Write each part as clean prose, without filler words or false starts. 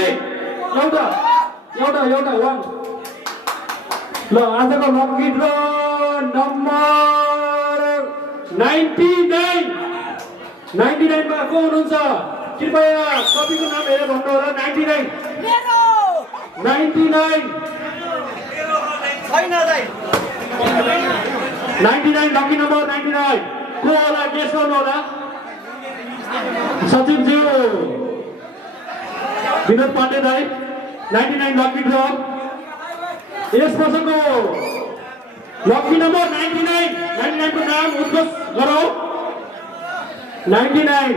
चाहिँ एउटा एउटा एउटा वान ल आजको लकी ड्र नम्बर 99 मा को हुनुहुन्छ कृपया कपिको नाम हेरेर भन्नु होला 99 छैन दाइ 99 लकी नम्बर 99 को होला गेस गर्नु होला सचिव ज्यू विनोद पाण्डे दाइ 99 लकी ड्र यस वर्षको लकी नम्बर 99 को नाम उद्घोष गरौँ 99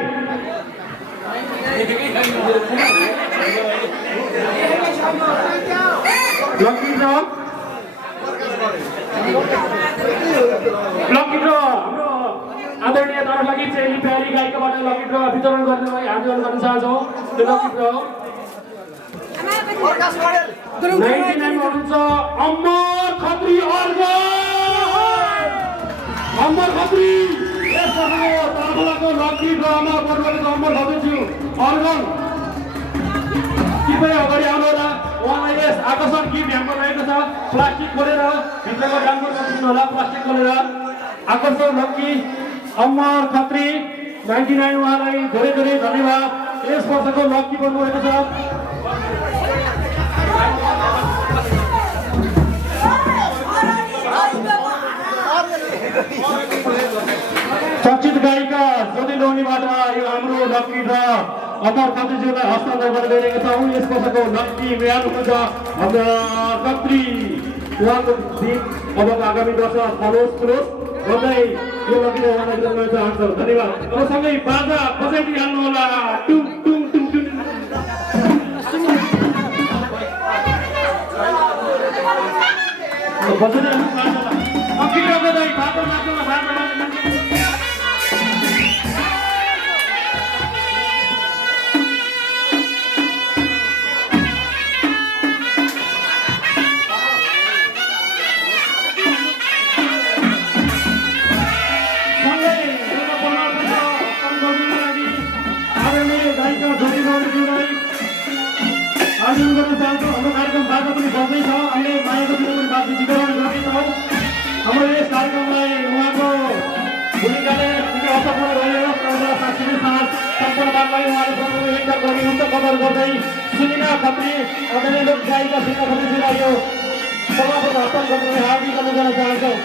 लकी ड्र हाम्रो आदरणीय दर्शक चेली प्यारी गायकबाट लकी ड्र वितरण गर्नलाई आन्दोलन गर्न चाहन्छौँ त्यो लकी ड्र 99 मा हुनुहुन्छ अमर खत्री अमर खत्री यस वर्षको तर्फको लकी ड्रमा पर्वको अमर खत्री अर्गन कृपया अगाडि आउनु होला उहाँलाई यस आकर्षण गिफ्ट हाम्रो रहेको छ प्लास्टिक खोलेर भित्रको राम्रो नदिनु होला प्लास्टिक खोलेर आकर्षण लकी अमर खत्री 99 उहाँलाई धेरै धेरै धन्यवाद यस वर्षको लकी बन्नुभएको छ चर्चित गायिका ज्योति लोहनीबाट यो हाम्रो लकी ड्र अमर खत्रीज्यूलाई हस्तान्तरण गर्न गइरहेको छौँ यस वर्षको लकी म्यान हुनुहुन्छ अमर खत्री उहाँको दिन अबको आगामी वर्ष फलोस् फुलोस् भन्दै यो लकी ड्र उहाँलाई वितरण गर्न चाहन्छौँ धन्यवाद अब सँगै बाजा बजाइदिइहाल्नु होला टुङ टुङ टुङ टुङ बजाइदिइहाल्नु बाजा लकी ड्रको दाइ बाजा मात्रमा बाजा आयोजन गर्न चाहन्छौँ हाम्रो कार्यक्रम बाजा पनि बज्दैछ अहिले मायाको दिन पनि बाजा वितरण गर्दैछौँ हाम्रो यस कार्यक्रमलाई उहाँको भूमिकाले निकै अर्थपूर्ण रहेको सांस्कृतिक साथ सम्पन्नतालाई उहाँले प्रमुख व्यक्त गर्नुहुन्छ कदर गर्दै सुनिना खत्री आदरणीय लोक गायिका सुनिना खत्रीजीलाई यो सभापति हस्तान्तरण गर्दै हार्दिक अनुमोदन गर्न चाहन्छौँ